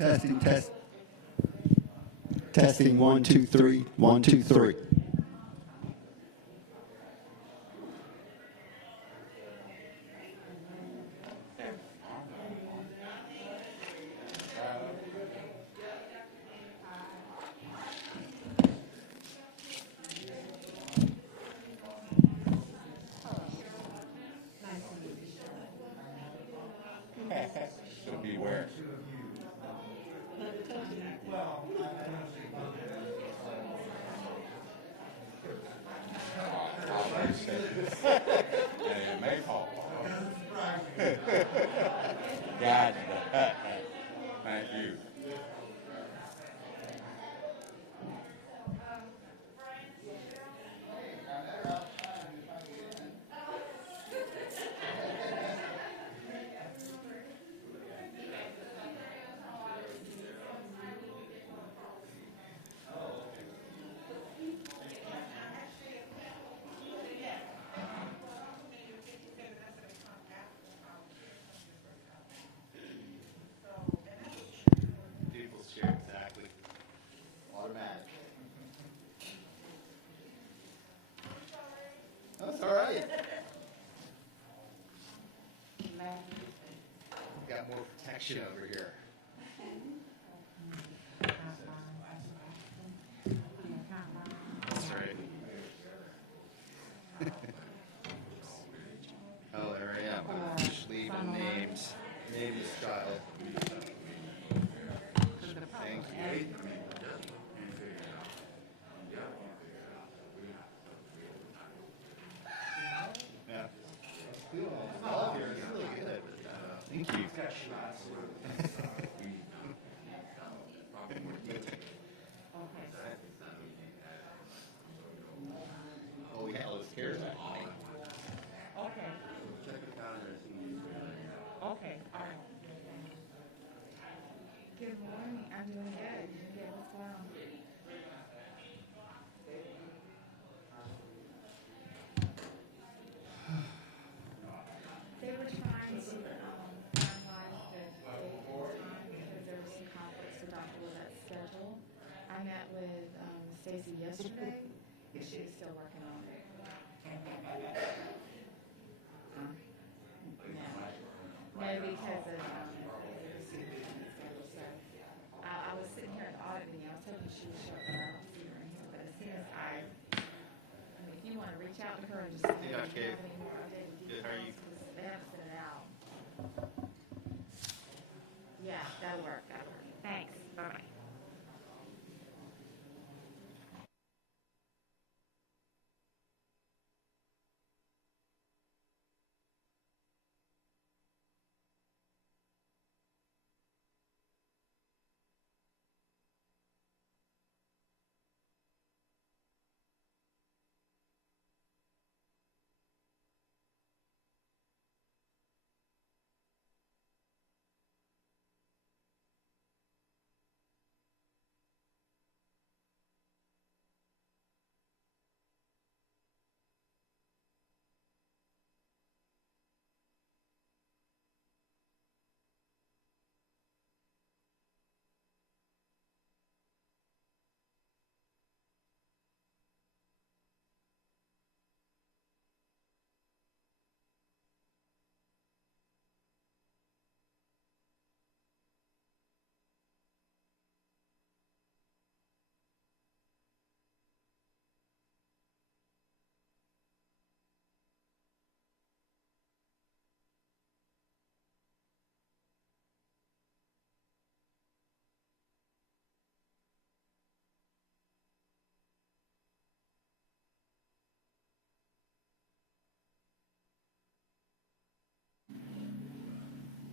Testing, test. Testing, 1, 2, 3. 1, 2, 3. Should be where? Hey, Maypole. Gotcha. Thank you. Beautiful chair, exactly. Automatic. That's all right. Got more protection over here. That's right. Oh, there I am. Just leaving names. Names, child. Thank you. Yeah. All of yours is really good. Thank you. Oh, we got all those cares back. Okay. Okay, all right. Good morning, I'm doing good. You good as well? They were trying to finalize the date and time because there were some conflicts with Dr. Willette's schedule. I met with Stacy yesterday, and she was still working on it. No, because of schedule. So I was sitting here at the audit meeting. I was hoping she would show up, but I don't see her in here. But as soon as if you want to reach out to her and just say, Yeah, do you okay. have any more updated Good, how are you? details? 'Cause they haven't sent it out. Yeah, that'll work. That'll work. Thanks. Bye.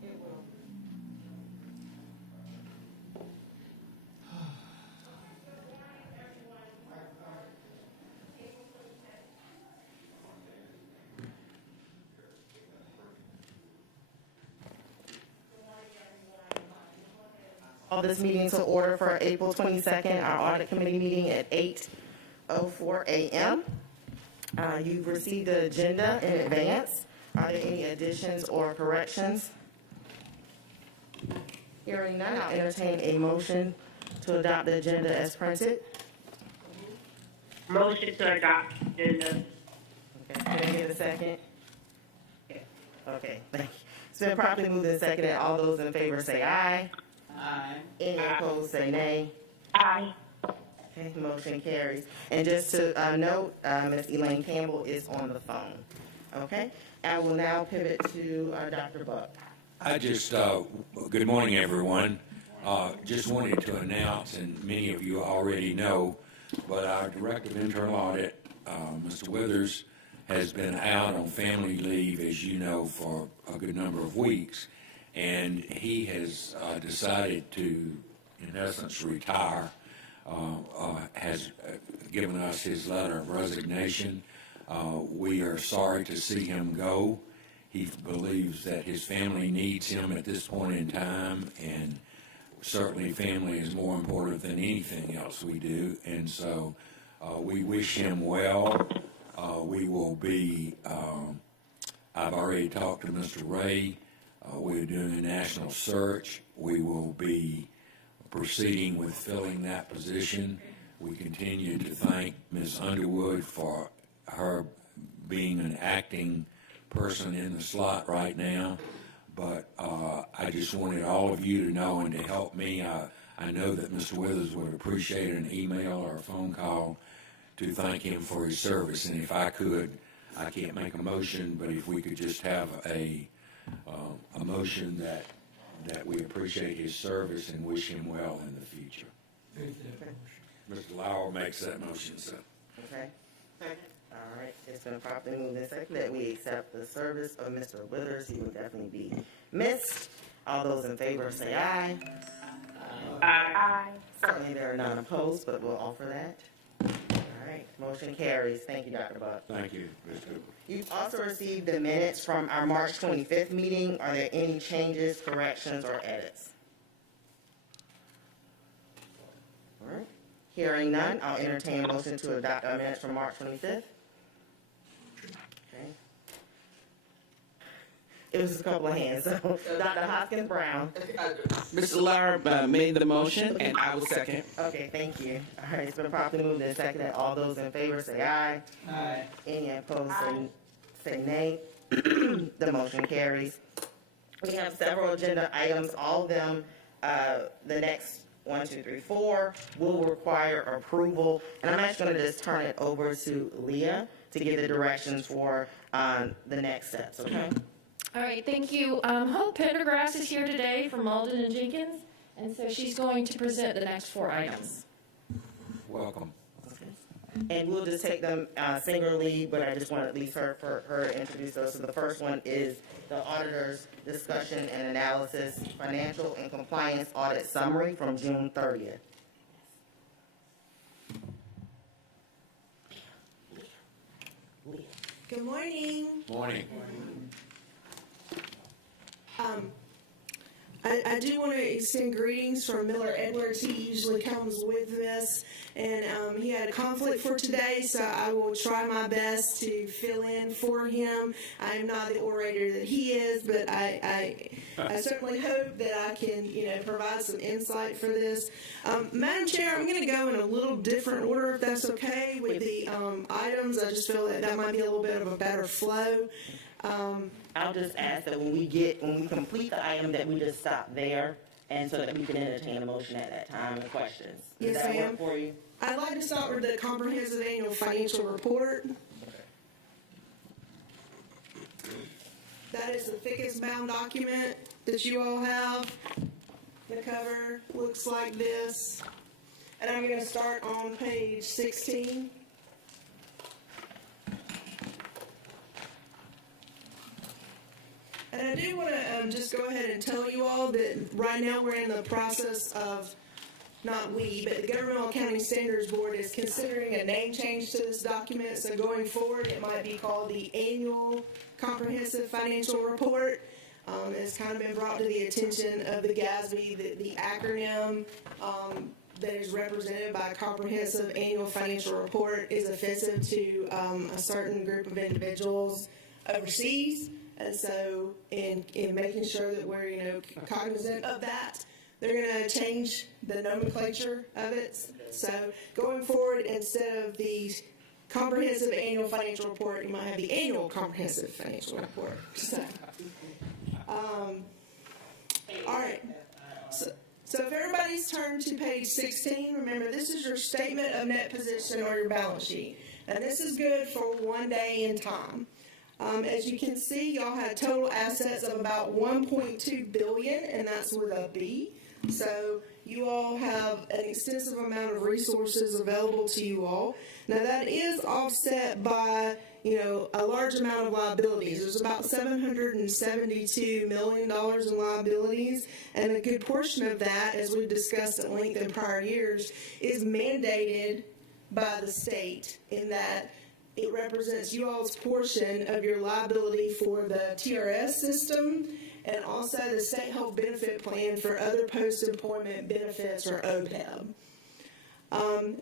It will. Call this meeting to order for April 22nd, our audit committee meeting at 8:04 a.m. You've received the agenda in advance. Are there any additions or corrections? Hearing none, I'll entertain a motion to adopt the agenda as printed. Motion to adopt agenda. Okay, can I get a second? Okay, thank you. It's been properly moved and seconded. All those in favor say aye. Aye. Any opposed say nay. Aye. Okay, motion carries. And just to note, Ms. Elaine Campbell is on the phone. Okay, I will now pivot to Dr. Buck. I just, good morning, everyone. Just wanted to announce, and many of you already know, but our Director of Internal Audit, Mr. Withers, has been out on family leave, as you know, for a good number of weeks. And he has decided to, in essence, retire, has given us his letter of resignation. We are sorry to see him go. He believes that his family needs him at this point in time, and certainly family is more important than anything else we do. And so we wish him well. We will be, I've already talked to Mr. Ray. We're doing a national search. We will be proceeding with filling that position. We continue to thank Ms. Underwood for her being an acting person in the slot right now. But I just wanted all of you to know and to help me. I know that Mr. Withers would appreciate an email or a phone call to thank him for his service. And if I could, I can't make a motion, but if we could just have a motion that we appreciate his service and wish him well in the future. Mr. Lauer makes that motion, so. Okay? All right, it's been properly moved and seconded that we accept the service of Mr. Withers. He will definitely be missed. All those in favor say aye. Aye. Certainly there are none opposed, but we'll offer that. All right, motion carries. Thank you, Dr. Buck. Thank you, Ms. Cooper. You've also received the minutes from our March 25th meeting. Are there any changes, corrections, or edits? All right. Hearing none, I'll entertain a motion to adopt our minutes from March 25th. Okay. It was just a couple of hands. So, Dr. Hoskins Brown. Mr. Lara made the motion, and I will second. Okay, thank you. All right, it's been properly moved and seconded. All those in favor say aye. Aye. Any opposed say nay. The motion carries. We have several agenda items. All of them, the next 1, 2, 3, 4 will require approval. And I'm actually going to just turn it over to Leah to give the directions for the next steps, okay? All right, thank you. Hope Pendergrass is here today from Malden and Jenkins, and so she's going to present the next 4 items. Welcome. And we'll just take them singularly, but I just want at least for her to introduce those. So the first one is the auditor's discussion and analysis, financial and compliance audit summary from June 30th. Good morning. Morning. I do want to extend greetings from Miller Edwards. He usually comes with this, and he had a conflict for today, so I will try my best to fill in for him. I am not the orator that he is, but I certainly hope that I can, provide some insight for this. Madam Chair, I'm going to go in a little different order, if that's okay, with the items. I just feel that might be a little bit of a better flow. I'll just ask that when we complete the item that we just stop there, and so that we can entertain a motion at that time and questions. Does Yes, that ma'am. work for you? I'd like to start with the comprehensive annual financial report. That is the thickest bound document that you all have. The cover looks like this. And I'm going to start on page 16. And I do want to just go ahead and tell you all that right now we're in the process of, not we, but the Governmental Accounting Standards Board is considering a name change to this document. So going forward, it might be called the Annual Comprehensive Financial Report. It's kind of been brought to the attention of the Gatsby, the acronym that is represented by a comprehensive annual financial report is offensive to a certain group of individuals overseas. And so in making sure that we're, cognizant of that, They're gonna change the nomenclature of it. So going forward, instead of the comprehensive annual financial report, you might have the annual comprehensive financial report. So, all right. So if everybody's turned to page 16, remember this is your statement of net position or your balance sheet. And this is good for one day in time. As you can see, y'all had total assets of about $1.2 billion, and that's with a B. So you all have an extensive amount of resources available to you all. Now that is offset by, a large amount of liabilities. There's about $772 million in liabilities, and a good portion of that, as we've discussed at length in prior years, is mandated by the state in that it represents you all's portion of your liability for the TRS system and also the state health benefit plan for other post-employment benefits or OPEB.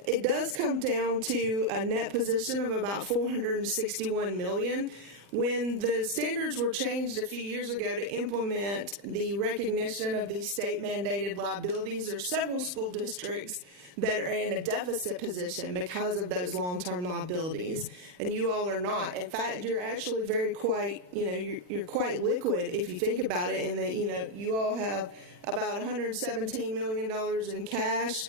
It does come down to a net position of about $461 million. When the standards were changed a few years ago to implement the recognition of these state-mandated liabilities, there are several school districts that are in a deficit position because of those long-term liabilities, and you all are not. In fact, you're actually you're quite liquid if you think about it, in that, you all have about $117 million in cash,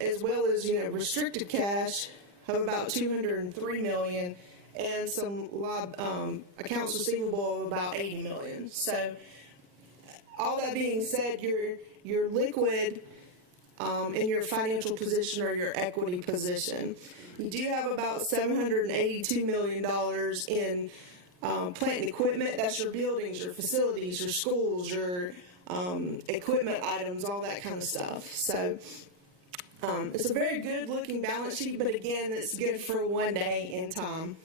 as well as, restricted cash of about $203 million, and some accounts receivable of about $80 million. So, all that being said, you're liquid in your financial position or your equity position. You do have about $782 million in plant and equipment. That's your buildings, your facilities, your schools, your equipment items, all that kind of stuff. So it's a very good looking balance sheet, but again, it's good for one day in time.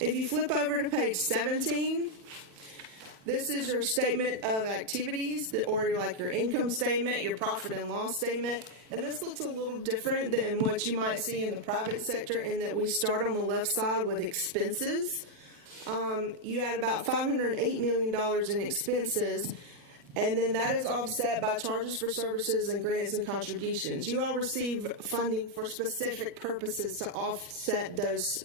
If you flip over to page 17, this is your statement of activities, or like your income statement, your profit and loss statement. And this looks a little different than what you might see in the private sector in that we start on the left side with expenses. You had about $508 million in expenses, and then that is offset by charges for services and grants and contributions. You all receive funding for specific purposes to offset those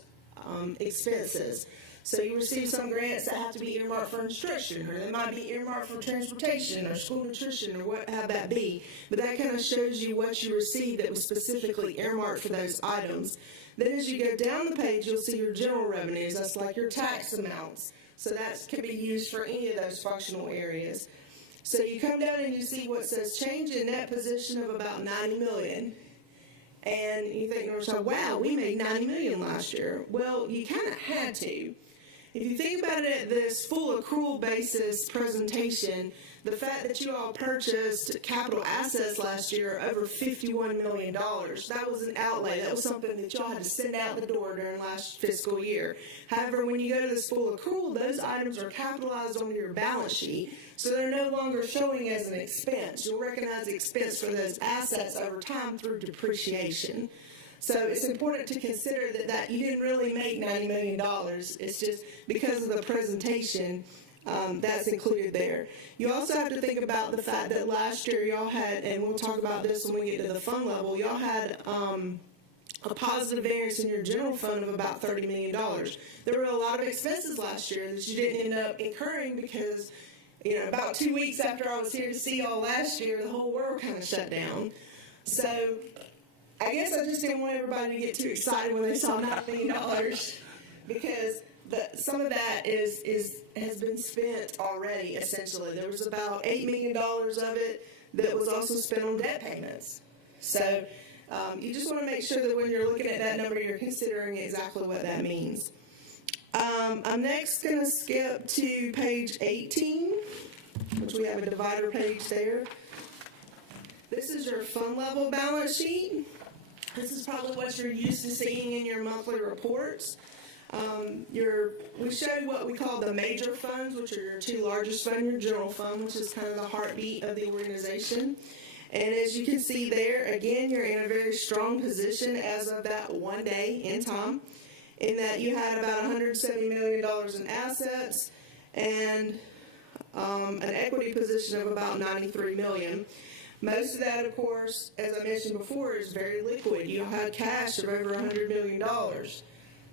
expenses. So you receive some grants that have to be earmarked for instruction, or they might be earmarked for transportation or school nutrition or what have that be. But that kind of shows you what you received that was specifically earmarked for those items. Then as you go down the page, you'll see your general revenues. That's like your tax amounts. So that can be used for any of those functional areas. So you come down and you see what says change in net position of about $90 million. And you think, wow, we made $90 million last year. Well, you kind of had to. If you think about it at this full accrual basis presentation, the fact that you all purchased capital assets last year over $51 million, that was an outlay. That was something that y'all had to send out the door during last fiscal year. However, when you go to this full accrual, those items are capitalized on your balance sheet, so they're no longer showing as an expense. You'll recognize the expense for those assets over time through depreciation. So it's important to consider that you didn't really make $90 million. It's just because of the presentation that's included there. You also have to think about the fact that last year y'all had, and we'll talk about this when we get to the fund level, y'all had a positive variance in your general fund of about $30 million. There were a lot of expenses last year that you didn't end up incurring because, about 2 weeks after I was here to see y'all last year, the whole world kind of shut down. So I guess I just didn't want everybody to get too excited when they saw $9 million because some of that has been spent already, essentially. There was about $8 million of it that was also spent on debt payments. So you just want to make sure that when you're looking at that number, you're considering exactly what that means. I'm next going to skip to page 18, which we have a divider page there. This is your fund level balance sheet. This is probably what you're used to seeing in your monthly reports. We show you what we call the major funds, which are your two largest funds, your general fund, which is kind of the heartbeat of the organization. And as you can see there, again, you're in a very strong position as of that one day in time, in that you had about $170 million in assets and an equity position of about $93 million. Most of that, of course, as I mentioned before, is very liquid. You have cash of over $100 million.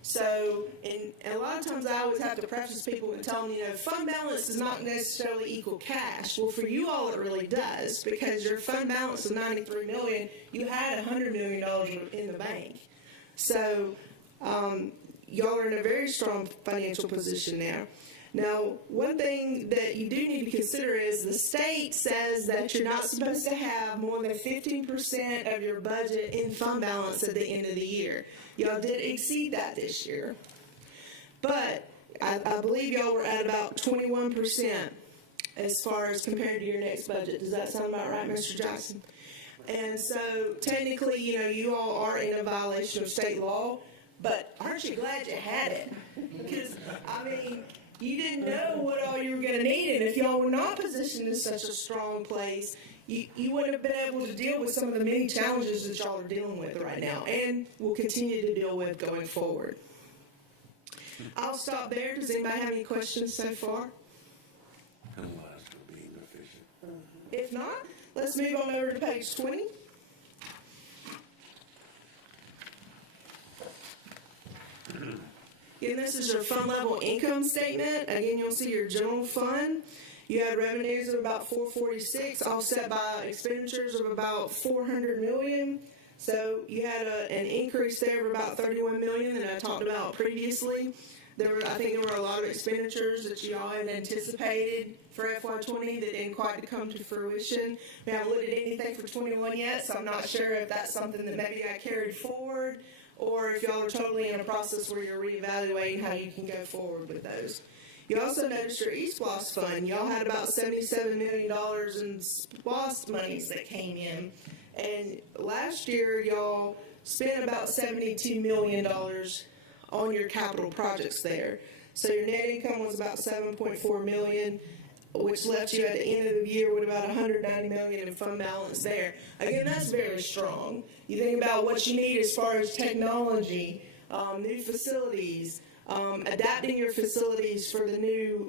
So, and a lot of times I always have to preface people and tell them, fund balance does not necessarily equal cash. Well, for you all, it really does, because your fund balance of $93 million, you had $100 million in the bank. So, y'all are in a very strong financial position now. Now, one thing that you do need to consider is the state says that you're not supposed to have more than 15% of your budget in fund balance at the end of the year. Y'all did exceed that this year. But I believe y'all were at about 21% as far as compared to your next budget. Does that sound about right, Mr. Jackson? And so technically, you all are in a violation of state law, but aren't you glad you had it? Because, you didn't know what all you were going to need, and if y'all were not positioned in such a strong place, you wouldn't have been able to deal with some of the many challenges that y'all are dealing with right now, and will continue to deal with going forward. I'll stop there. Does anybody have any questions so far? If not, let's move on over to page 20. Again, this is your fund level income statement. Again, you'll see your general fund. You had revenues of about $446, offset by expenditures of about $400 million. So you had an increase there of about $31 million that I talked about previously. I think there were a lot of expenditures that you all had anticipated for FY20 that didn't quite come to fruition. We haven't looked at anything for 21 yet, so I'm not sure if that's something that maybe got carried forward, or if y'all are totally in a process where you're reevaluating how you can go forward with those. You also noticed your eSPLOST fund. Y'all had about $77 million in SPLOST monies that came in. And last year, y'all spent about $72 million on your capital projects there. So your net income was about $7.4 million, which left you at the end of the year with about $190 million in fund balance there. Again, that's very strong. You think about what you need as far as technology, new facilities, adapting your facilities for the new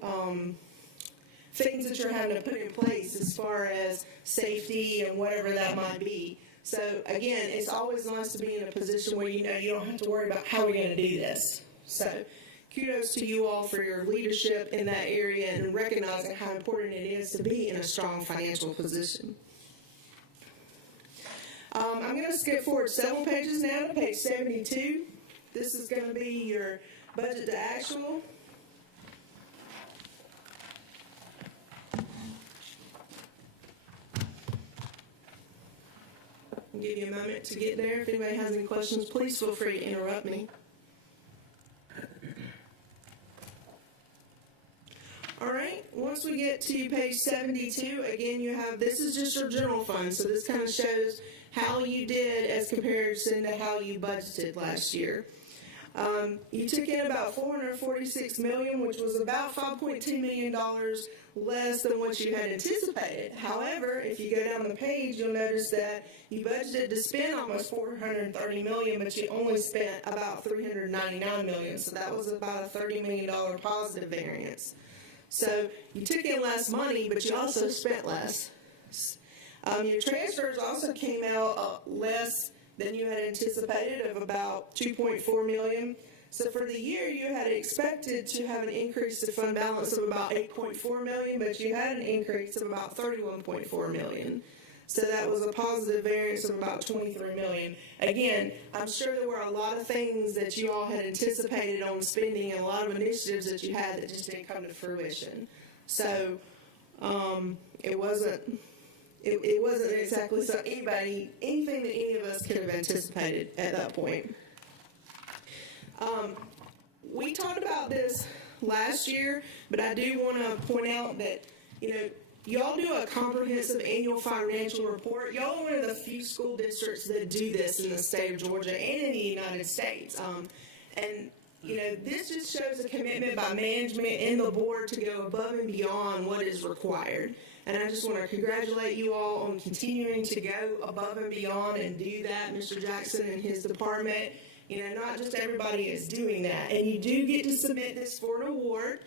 things that you're having to put in place as far as safety and whatever that might be. So again, it's always nice to be in a position where you don't have to worry about how we're going to do this. So kudos to you all for your leadership in that area and recognizing how important it is to be in a strong financial position. I'm going to skip forward several pages now to page 72. This is going to be your budget to actual. I'll give you a moment to get there. If anybody has any questions, please feel free to interrupt me. All right, once we get to page 72, again, this is just your general fund, so this kind of shows how you did as comparison to how you budgeted last year. You took in about $446 million, which was about $5.2 million less than what you had anticipated. However, if you go down the page, you'll notice that you budgeted to spend almost $430 million, but you only spent about $399 million, so that was about a $30 million positive variance. So you took in less money, but you also spent less. Your transfers also came out less than you had anticipated, of about $2.4 million. So for the year, you had expected to have an increase to fund balance of about $8.4 million, but you had an increase of about $31.4 million. So that was a positive variance of about $23 million. Again, I'm sure there were a lot of things that you all had anticipated on spending and a lot of initiatives that you had that just didn't come to fruition. So it wasn't exactly anything that any of us could have anticipated at that point. We talked about this last year, but I do want to point out that, y'all do a comprehensive annual financial report. Y'all are one of the few school districts that do this in the state of Georgia and in the United States. This just shows a commitment by management and the board to go above and beyond what is required. And I just want to congratulate you all on continuing to go above and beyond and do that, Mr. Jackson and his department. Not just everybody is doing that. And you do get to submit this for an award.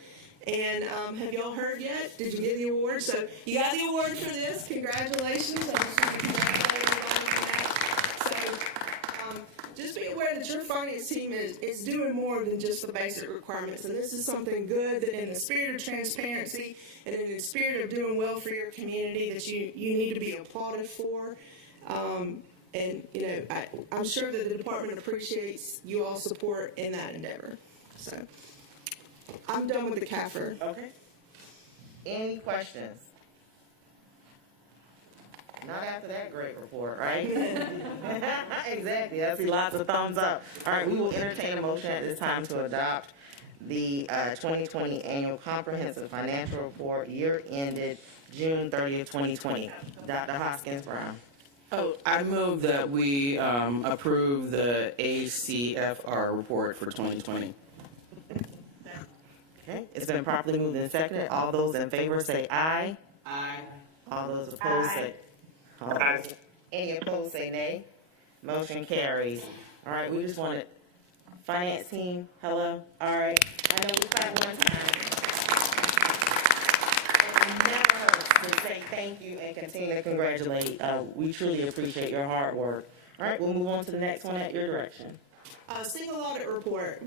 And have y'all heard yet? Did you get the award? So you got the award for this. Congratulations. I just want to congratulate everybody on that. So just be aware that your finance team is doing more than just the basic requirements. And this is something good that in the spirit of transparency and in the spirit of doing well for your community that you need to be applauded for. And, you know, I'm sure that the department appreciates you all support in that endeavor. So I'm done with the CAFR. Okay. Any questions? Not after that great report, right? Exactly. I see lots of thumbs up. All right, we will entertain a motion at this time to adopt the 2020 Annual Comprehensive Financial Report, year ended June 30th, 2020. Dr. Hoskins Brown. Oh, I move that we approve the ACFR report for 2020. Okay, it's been properly moved and seconded. All those in favor say aye. Aye. All those opposed say. Any opposed say nay. Motion carries. All right, we just wanted, finance team, hello. All right, I know we clapped one time. It never hurts to say thank you and continue to congratulate. We truly appreciate your hard work. All right, we'll move on to the next one at your direction. Single audit report.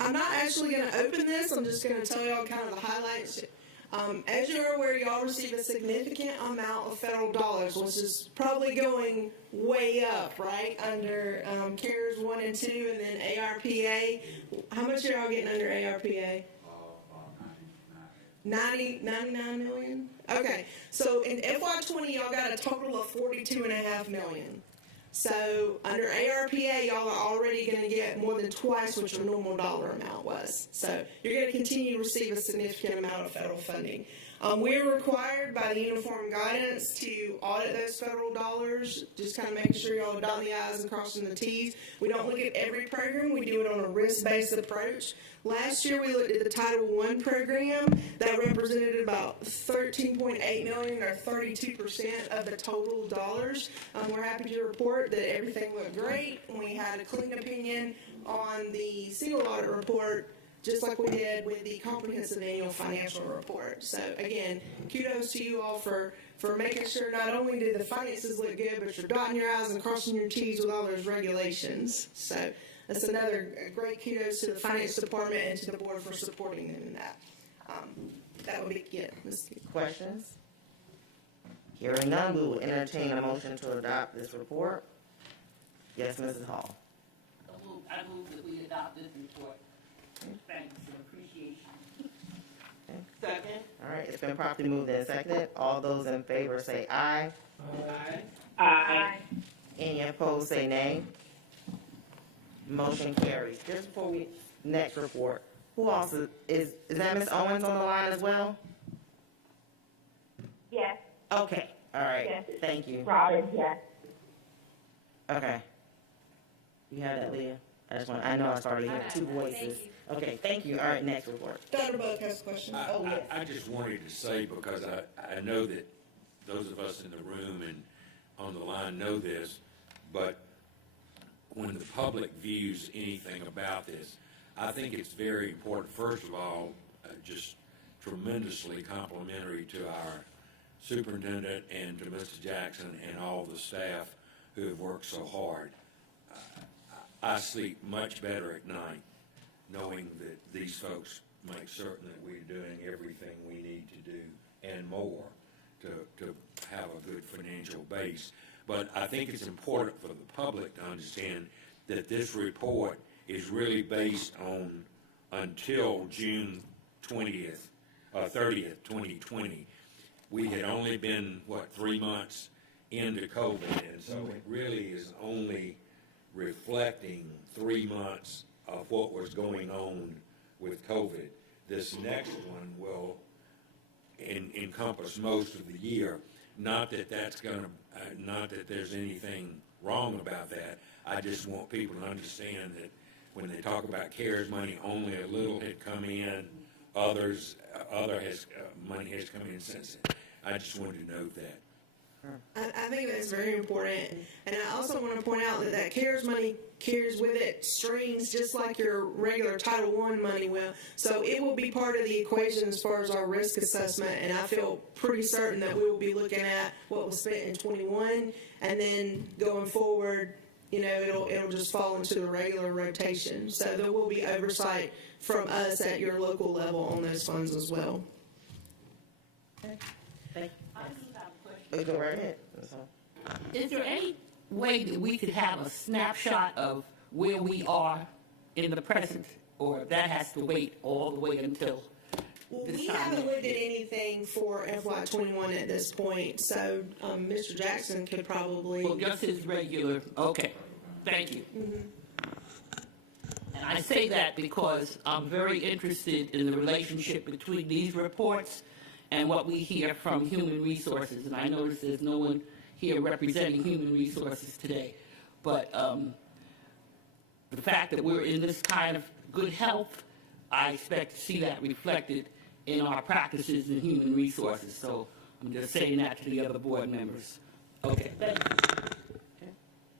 I'm not actually going to open this. I'm just going to tell y'all kind of the highlights. As you're aware, y'all receive a significant amount of federal dollars, which is probably going way up, right? Under CARES 1 and 2 and then ARPA. How much are y'all getting under ARPA? 99 million? Okay, so in FY20, y'all got a total of 42.5 million. So under ARPA, y'all are already going to get more than twice what your normal dollar amount was. So you're going to continue to receive a significant amount of federal funding. We're required by the uniform guidance to audit those federal dollars, just kind of making sure y'all are dotting the I's and crossing the T's. We don't look at every program. We do it on a risk-based approach. Last year, we looked at the Title I program. That represented about $13.8 million, or 32% of the total dollars. We're happy to report that everything looked great. We had a clean opinion on the single audit report, just like we did with the comprehensive annual financial report. So again, kudos to you all for making sure not only did the finances look good, but you're dotting your I's and crossing your T's with all those regulations. So that's another great kudos to the finance department and to the board for supporting them in that. That would be it. Questions? Hearing none, we will entertain a motion to adopt this report. Yes, Mrs. Hall. I move that we adopt this report. Thanks and appreciation. Okay. Second. All right, it's been properly moved and seconded. All those in favor say aye. Aye. Aye. Any opposed say nay. Motion carries. Just before we, next report, who else is that Ms. Owens on the line as well? Yes. Okay, all right, Yes. thank you. Robin, yes. Okay. You have that, Leah? I know I started hearing two voices. Okay, thank you. All right, next report. Dr. Buck has a question. Oh, yes. I just wanted to say, because I know that those of us in the room and on the line know this, but when the public views anything about this, I think it's very important, first of all, just tremendously complimentary to our superintendent and to Mr. Jackson and all the staff who have worked so hard. I sleep much better at night knowing that these folks make certain that we're doing everything we need to do and more to have a good financial base. But I think it's important for the public to understand that this report is really based on until June 30th, 2020. We had only been, 3 months into COVID, and so it really is only reflecting 3 months of what was going on with COVID. This next one will encompass most of the year. Not that not that there's anything wrong about that. I just want people to understand that when they talk about CARES money, only a little had come in other money has come in since then. I just wanted to note that. I think that's very important. And I also want to point out that that CARES money carries with it strings just like your regular Title I money will. So it will be part of the equation as far as our risk assessment. And I feel pretty certain that we will be looking at what was spent in 21, and then going forward, you know, it'll just fall into the regular rotation. So there will be oversight from us at your local level on those funds as well. Go right ahead. Is there any way that we could have a snapshot of where we are in the present, or that has to wait all the way until Well, this we time? haven't looked at anything for FY21 at this point, so Mr. Jackson could probably. Well, just his regular, okay, thank you. And I say that because I'm very interested in the relationship between these reports and what we hear from Human Resources. And I notice there's no one here representing Human Resources today. But the fact that we're in this kind of good health, I expect to see that reflected in our practices in Human Resources. So I'm just saying that to the other board members. Okay, thank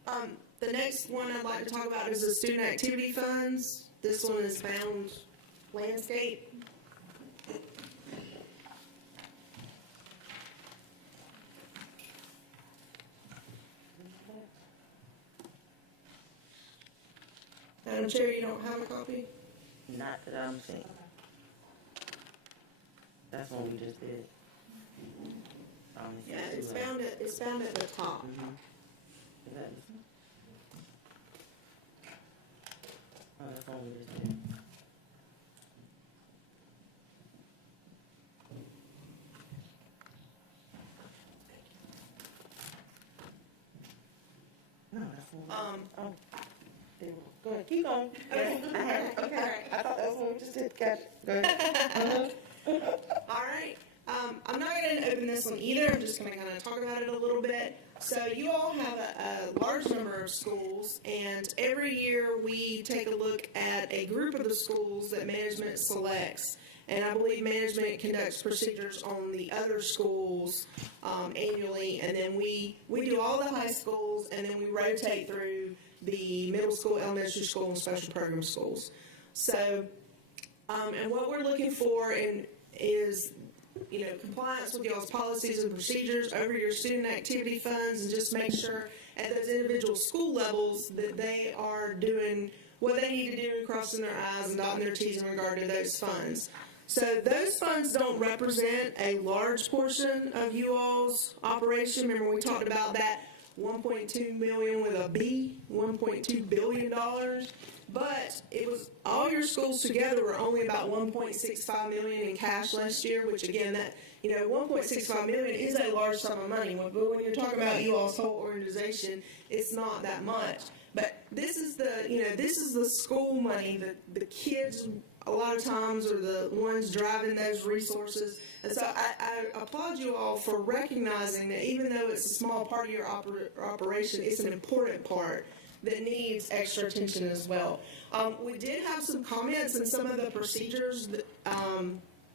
you. The next one I'd like to talk about is the student activity funds. This one is found landscape. Madam Chair, you don't have a copy? Not that I'm seeing. That's what we just did. Yeah, it's found at the top. Is that this one? Oh, that's what we just did. No, that's what oh. Go ahead, keep going. Okay. I had it. Okay. I thought that was what we just did. Got it. Go ahead. All right. I'm not going to open this one either. I'm just going to kind of talk about it a little bit. So you all have a large number of schools, and every year we take a look at a group of the schools that management selects. And I believe management conducts procedures on the other schools annually, and then we do all the high schools, and then we rotate through the middle school, elementary school, and special program schools. So, and what we're looking for is, you know, compliance with y'all's policies and procedures over your student activity funds, and just make sure at those individual school levels that they are doing what they need to do and crossing their I's and dotting their T's in regard to those funds. So those funds don't represent a large portion of you all's operation. Remember we talked about that 1.2 million with a B, $1.2 billion. But it was all your schools together were only about 1.65 million in cash last year, which again, that, you know, 1.65 million is a large sum of money. But when you're talking about you all's whole organization, it's not that much. But this is the, you know, this is the school money that the kids a lot of times are the ones driving those resources. And so I applaud you all for recognizing that even though it's a small part of your operation, it's an important part that needs extra attention as well. We did have some comments in some of the procedures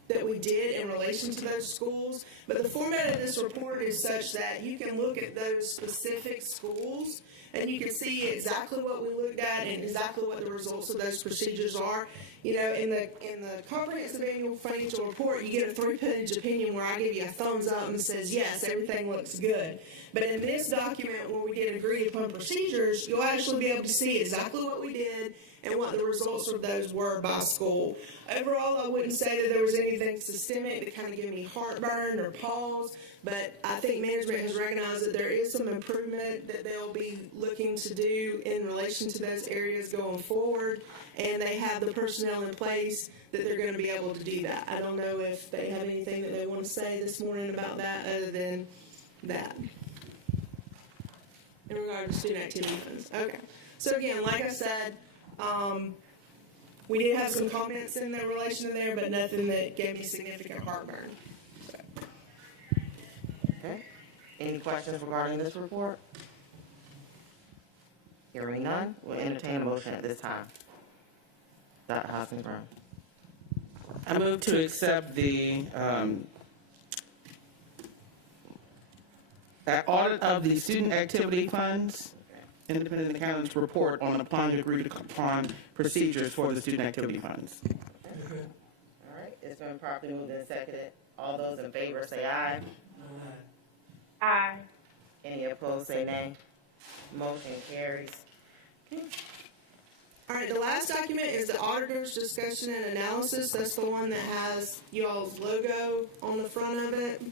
that we did in relation to those schools, but the format of this report is such that you can look at those specific schools and you can see exactly what we looked at and exactly what the results of those procedures are. You know, in the comprehensive annual financial report, you get a 3-page opinion where I give you a thumbs up and says, yes, everything looks good. But in this document, when we get agreed upon procedures, you'll actually be able to see exactly what we did and what the results of those were by school. Overall, I wouldn't say that there was anything systemic that kind of gave me heartburn or pause, but I think management has recognized that there is some improvement that they'll be looking to do in relation to those areas going forward, and they have the personnel in place that they're going to be able to do that. I don't know if they have anything that they want to say this morning about that other than that. In regard to student activity funds. Okay. So again, like I said, we did have some comments in the relation to there, but nothing that gave me significant heartburn. So. Okay. Any questions regarding this report? Hearing none, we'll entertain a motion at this time. Dr. Hoskins-Brown. I move to accept the audit of the student activity funds, independent accountant's report on applying agreed upon procedures for the student activity funds. All right, it's been properly moved and seconded. All those in favor say aye. Aye. Any opposed say nay. Motion carries. All right, the last document is the auditor's discussion and analysis. That's the one that has y'all's logo on the front of it.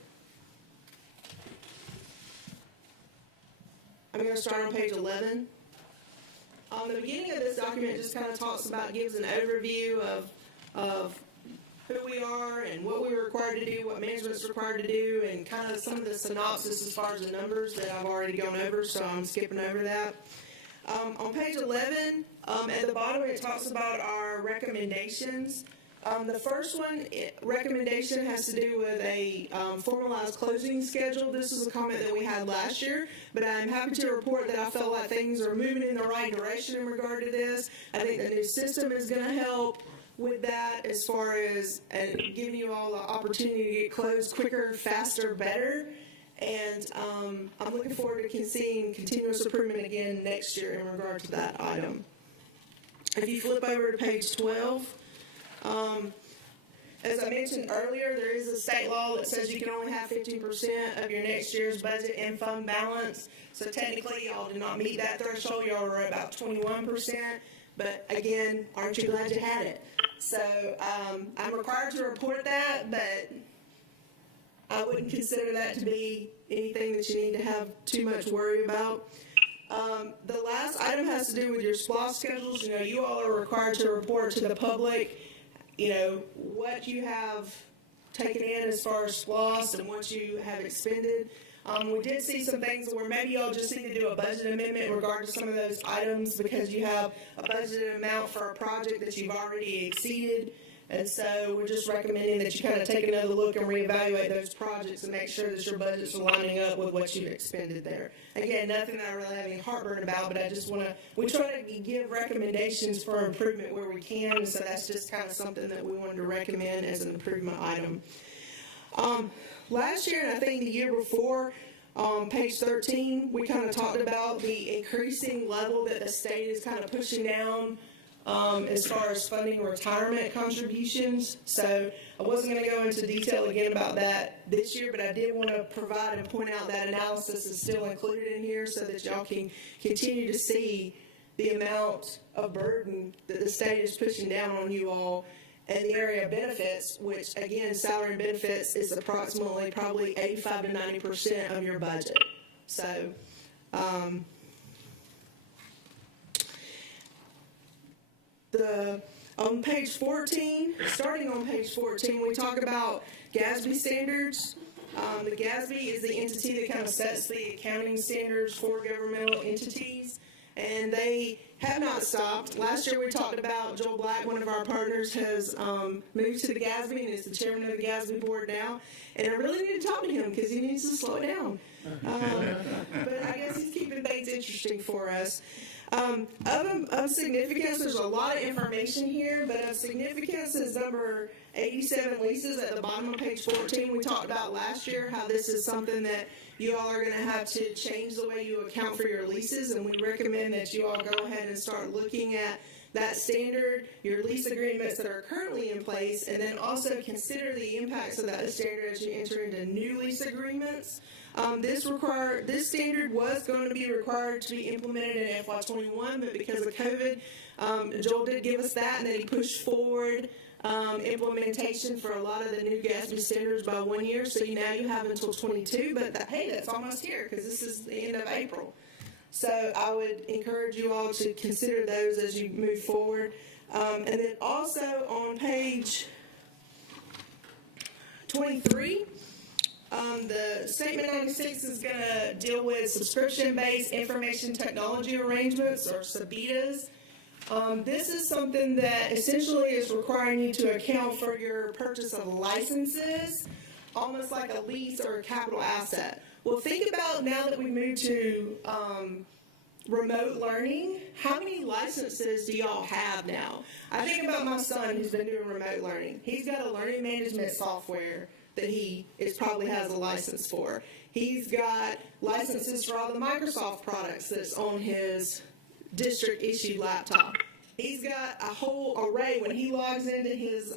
I'm going to start on page 11. The beginning of this document just kind of gives an overview of who we are and what we're required to do, what management's required to do, and kind of some of the synopsis as far as the numbers that I've already gone over, so I'm skipping over that. On page 11, at the bottom, it talks about our recommendations. The first recommendation has to do with a formalized closing schedule. This is a comment that we had last year, but I'm happy to report that I felt like things are moving in the right direction in regard to this. I think the new system is going to help with that as far as giving you all the opportunity to get closed quicker, faster, better. And I'm looking forward to seeing continuous improvement again next year in regard to that item. If you flip over to page 12, as I mentioned earlier, there is a state law that says you can only have 15% of your next year's budget in fund balance. So technically, y'all did not meet that threshold. Y'all were about 21%. But again, aren't you glad you had it? So I'm required to report that, but I wouldn't consider that to be anything that you need to have too much worry about. The last item has to do with your SPLOST schedules. You all are required to report to the public, what you have taken in as far as SPLOST and what you have expended. We did see some things where maybe y'all just need to do a budget amendment in regard to some of those items because you have a budgeted amount for a project that you've already exceeded. And so we're just recommending that you kind of take another look and reevaluate those projects and make sure that your budgets are lining up with what you've expended there. Again, nothing that I really have any heartburn about, but I just we try to give recommendations for improvement where we can. So that's just kind of something that we wanted to recommend as an improvement item. Last year, and I think the year before, on page 13, we kind of talked about the increasing level that the state is kind of pushing down as far as funding retirement contributions. So I wasn't going to go into detail again about that this year, but I did want to provide and point out that analysis is still included in here so that y'all can continue to see the amount of burden that the state is pushing down on you all. And the area of benefits, which again, salary and benefits is approximately probably 85 to 90% of your budget. So, on page 14, starting on page 14, we talk about Gatsby Standards. The Gatsby is the entity that kind of sets the accounting standards for governmental entities. And they have not stopped. Last year we talked about Joel Black, one of our partners, has moved to the Gatsby and is the chairman of the Gatsby board now. And I really need to talk to him because he needs to slow down. But I guess he's keeping things interesting for us. Of significance, there's a lot of information here, but of significance is number 87 leases at the bottom of page 14. We talked about last year how this is something that you all are going to have to change the way you account for your leases, and we recommend that you all go ahead and start looking at that standard, your lease agreements that are currently in place, and then also consider the impacts of that standard as you enter into new lease agreements. This standard was going to be required to be implemented in FY21, but because of COVID, Joel did give us that, and then he pushed forward implementation for a lot of the new Gatsby standards by 1 year. So now you have until 22, but hey, that's almost here because this is the end of April. So I would encourage you all to consider those as you move forward. And then also on page 23, the Statement 96 is going to deal with subscription-based information technology arrangements, or SABITAs. This is something that essentially is requiring you to account for your purchase of licenses, almost like a lease or a capital asset. Well, think about now that we move to remote learning, how many licenses do y'all have now? I think about my son who's been doing remote learning. He's got a learning management software that he probably has a license for. He's got licenses for all the Microsoft products that's on his district issued laptop. He's got a whole array when he logs into his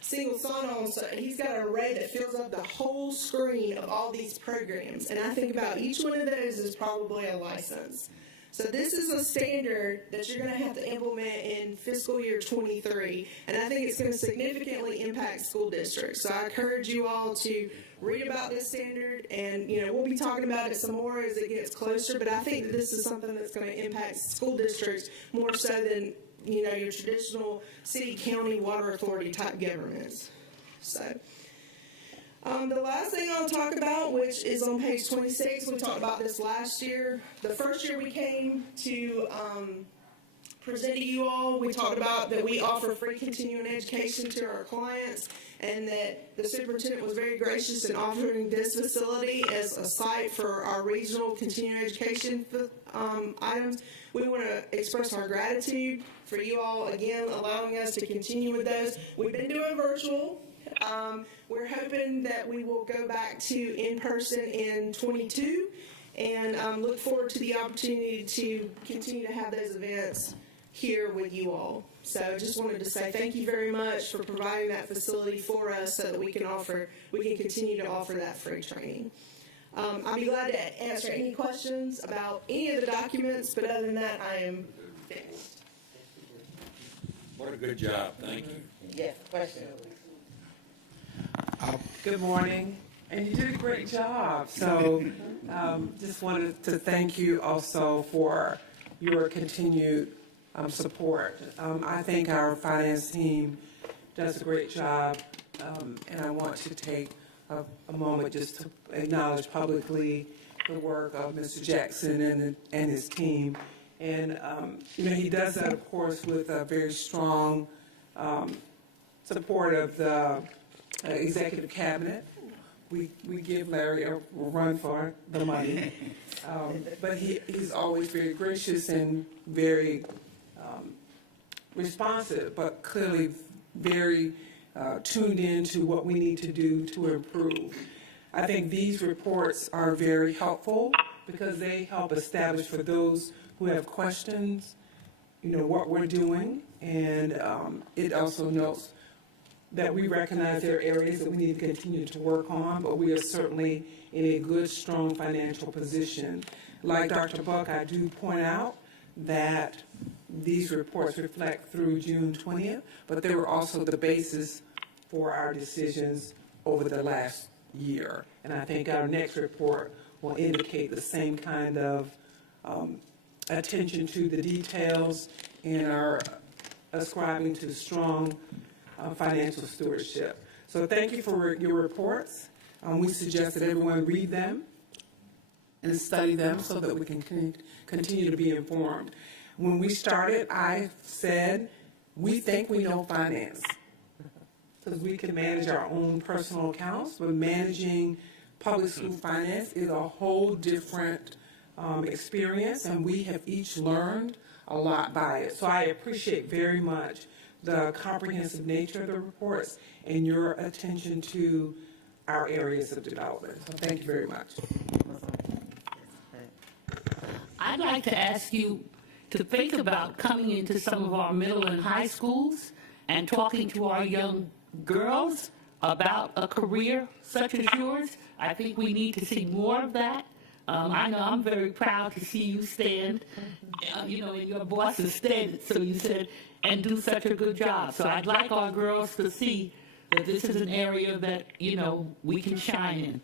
single sign-on, so he's got an array that fills up the whole screen of all these programs. And I think about each one of those is probably a license. So this is a standard that you're going to have to implement in fiscal year 23, and I think it's going to significantly impact school districts. So I encourage you all to read about this standard, and we'll be talking about it some more as it gets closer. But I think that this is something that's going to impact school districts more so than your traditional city, county, water authority type governments. So. The last thing I'll talk about, which is on page 26, we talked about this last year. The first year we came to present to you all, we talked about that we offer free continuing education to our clients, and that the superintendent was very gracious in offering this facility as a site for our regional continuing education items. We want to express our gratitude for you all, again, allowing us to continue with those. We've been doing virtual. We're hoping that we will go back to in-person in 22, and look forward to the opportunity to continue to have those events here with you all. So just wanted to say thank you very much for providing that facility for us so that we can continue to offer that free training. I'll be glad to answer any questions about any of the documents, but other than that, I am finished. What a good job. Thank you. Yes, question. Good morning, and you did a great job. So just wanted to thank you also for your continued support. I think our finance team does a great job, and I want to take a moment just to acknowledge publicly the work of Mr. Jackson and his team. And, he does that, of course, with a very strong support of the executive cabinet. We give Larry a run for the money, but he's always very gracious and very responsive, but clearly very tuned in to what we need to do to improve. I think these reports are very helpful because they help establish for those who have questions, what we're doing, and it also notes that we recognize there are areas that we need to continue to work on, but we are certainly in a good, strong financial position. Like Dr. Buck, I do point out that these reports reflect through June 20th, but they were also the basis for our decisions over the last year. And I think our next report will indicate the same kind of attention to the details and our ascribing to strong financial stewardship. So thank you for your reports. We suggest that everyone read them and study them so that we can continue to be informed. When we started, I said, we think we know finance because we can manage our own personal accounts, but managing public school finance is a whole different experience, and we have each learned a lot by it. So I appreciate very much the comprehensive nature of the reports and your attention to our areas of development. So thank you very much. I'd like to ask you to think about coming into some of our middle and high schools and talking to our young girls about a career such as yours. I think we need to see more of that. I know I'm very proud to see you stand, in your boss's stead, so you said, and do such a good job. So I'd like our girls to see that this is an area that, we can shine in.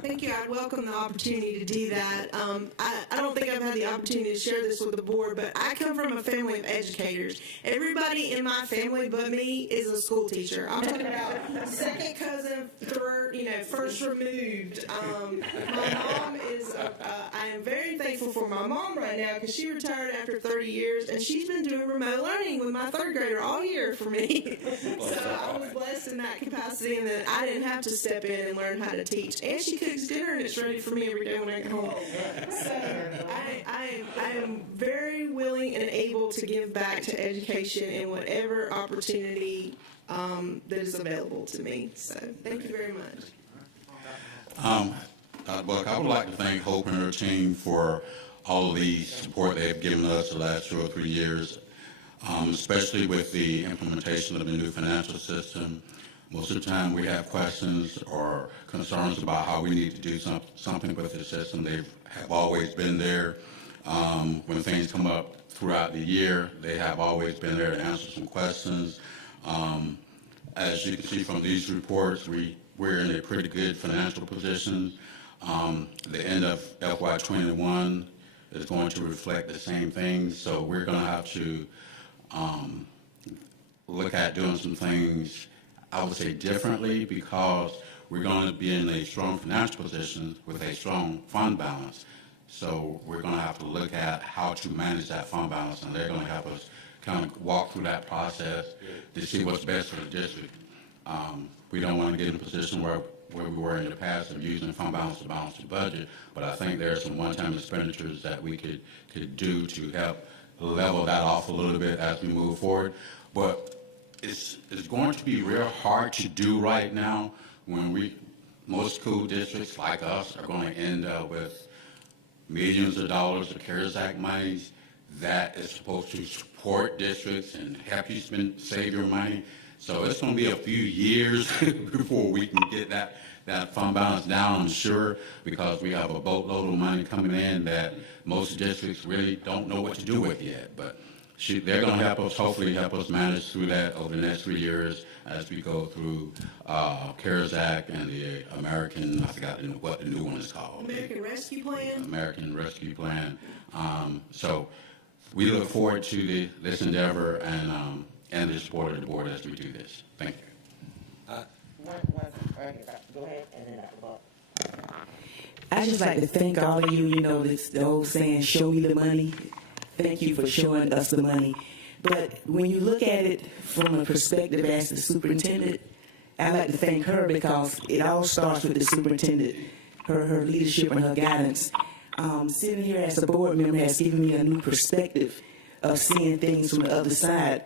Thank you. I'd welcome the opportunity to do that. I don't think I've had the opportunity to share this with the board, but I come from a family of educators. Everybody in my family but me is a school teacher. I'm talking about second cousin, first removed. My mom is, I am very thankful for my mom right now because she retired after 30 years, and she's been doing remote learning with my third grader all year for me. So I was blessed in that capacity, and that I didn't have to step in and learn how to teach. And she could fix dinner and it's ready for me every day when I get home. So I am very willing and able to give back to education in whatever opportunity that is available to me. So thank you very much. Buck, I would like to thank Hope and her team for all of the support they've given us the last 2 or 3 years, especially with the implementation of the new financial system. Most of the time we have questions or concerns about how we need to do something with the system. They have always been there. When things come up throughout the year, they have always been there to answer some questions. As you can see from these reports, we're in a pretty good financial position. The end of FY21 is going to reflect the same thing, so we're going to have to look at doing some things, I would say, differently, because we're going to be in a strong financial position with a strong fund balance. So we're going to have to look at how to manage that fund balance, and they're going to help us kind of walk through that process to see what's best for the district. We don't want to get in a position where we were in the past of using the fund balance to balance the budget, but I think there are some one-time expenditures that we could do to help level that off a little bit as we move forward. But it's going to be real hard to do right now when most school districts like us are going to end up with millions of dollars of CARES Act monies that is supposed to support districts and help you save your money. So it's going to be a few years before we can get that fund balance down, I'm sure, because we have a boatload of money coming in that most districts really don't know what to do with yet. But they're going to hopefully help us manage through that over the next 3 years as we go through CARES Act and the American, I forgot what the new one is called. American Rescue Plan? American Rescue Plan. So we look forward to this endeavor and the support of the board as we do this. Thank you. Go ahead, and then Dr. Buck. I just like to thank all of you. You know, this the old saying, "Show me the money." Thank you for showing us the money. But when you look at it from a perspective as the superintendent, I like to thank her because it all starts with the superintendent, her leadership and her guidance. Sitting here as a board member has given me a new perspective of seeing things from the other side.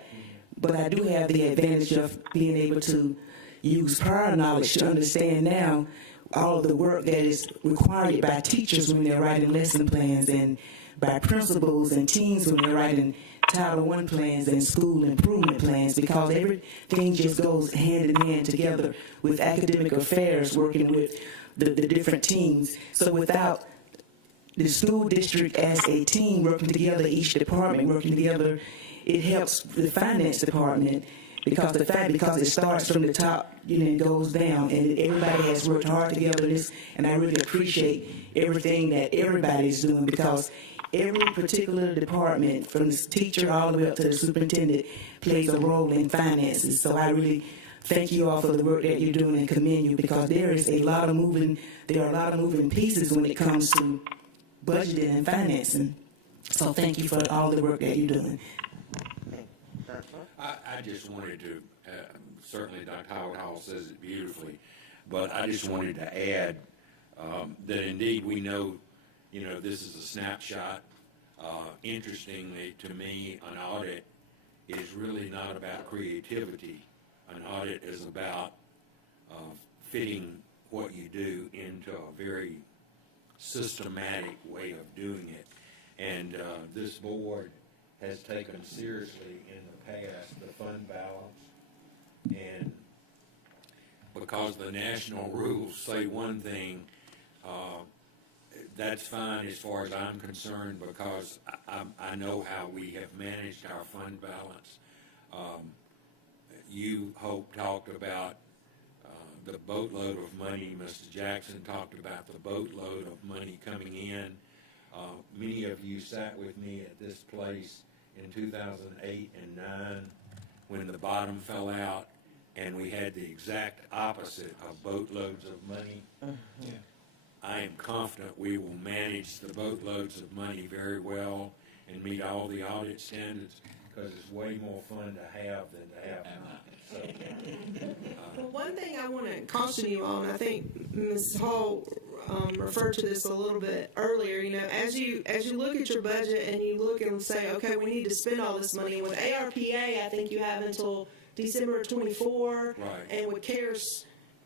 But I do have the advantage of being able to use prior knowledge to understand now all of the work that is required by teachers when they're writing lesson plans, and by principals and teams when they're writing Title I plans and school improvement plans, because everything just goes hand in hand together with academic affairs working with the different teams. So without the school district as a team working together, each department working together, it helps the finance department because it starts from the top, and goes down, and everybody has worked hard together in this, and I really appreciate everything that everybody's doing, because every particular department, from the teacher all the way up to the superintendent, plays a role in finances. So I really thank you all for the work that you're doing and commend you, because there are a lot of moving pieces when it comes to budgeting and financing. So thank you for all the work that you're doing. I just wanted to, certainly Dr. Howard Hall says it beautifully, but I just wanted to add that indeed we know, this is a snapshot. Interestingly to me, an audit is really not about creativity. An audit is about fitting what you do into a very systematic way of doing it. And this board has taken seriously in the past the fund balance, and because the national rules say one thing, that's fine as far as I'm concerned, because I know how we have managed our fund balance. You, Hope, talked about the boatload of money. Mr. Jackson talked about the boatload of money coming in. Many of you sat with me at this place in 2008 and 9 when the bottom fell out, and we had the exact opposite of boatloads of money. Yeah. I am confident we will manage the boatloads of money very well and meet all the audit standards, because it's way more fun to have than to have not. So, Well, one thing I want to caution you on, I think Ms. Hall referred to this a little bit earlier. You know, as you look at your budget and you look and say, okay, we need to spend all this money. With ARPA, I think you have until December of 24. Right. And with CARES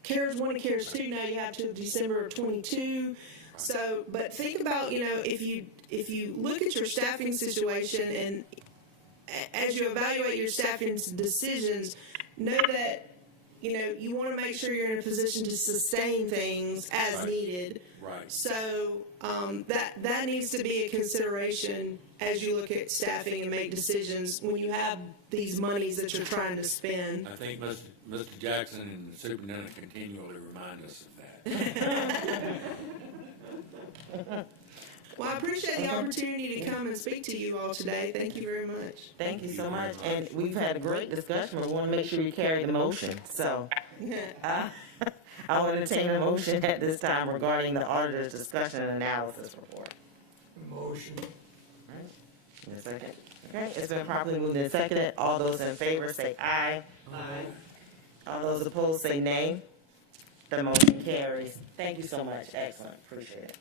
1 and CARES 2, now you have to December of 22. So, but think about, you know, if you look at your staffing situation and as you evaluate your staffing decisions, know that, you know, you want to make sure you're in a position to sustain things as Right. needed. Right. So that needs to be a consideration as you look at staffing and make decisions when you have these monies that you're trying to spend. I think Mr. Jackson and the superintendent continually remind us of that. Well, I appreciate the opportunity to come and speak to you all today. Thank you very much. Thank you so much. And we've had a great discussion, but we want to make sure you carry the motion. So I will entertain a motion at this time regarding the auditor's discussion and analysis report. Motion. All right. In a second. Okay, it's been properly moved and seconded. All those in favor say aye. Aye. All those opposed say nay. The motion carries. Thank you so much. Excellent. Appreciate it.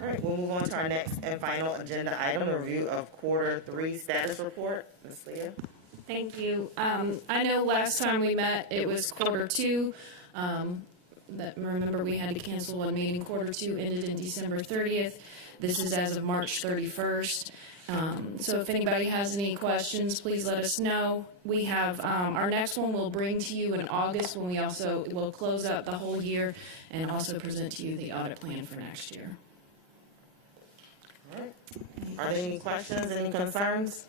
All right, we'll move on to our next and final agenda item, a review of quarter 3 status report. Ms. Leah? Thank you. I know last time we met, it was quarter 2. Remember, we had to cancel one meeting. Quarter 2 ended in December 30th. This is as of March 31st. So if anybody has any questions, please let us know. We have our next one we'll bring to you in August when we also will close out the whole year and also present to you the audit plan for next year. All right. Are there any questions, any concerns?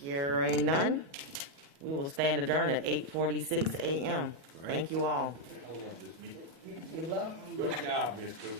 Hearing none, we will stand adjourned at 8:46 a.m. Thank you all. Good job, Mr.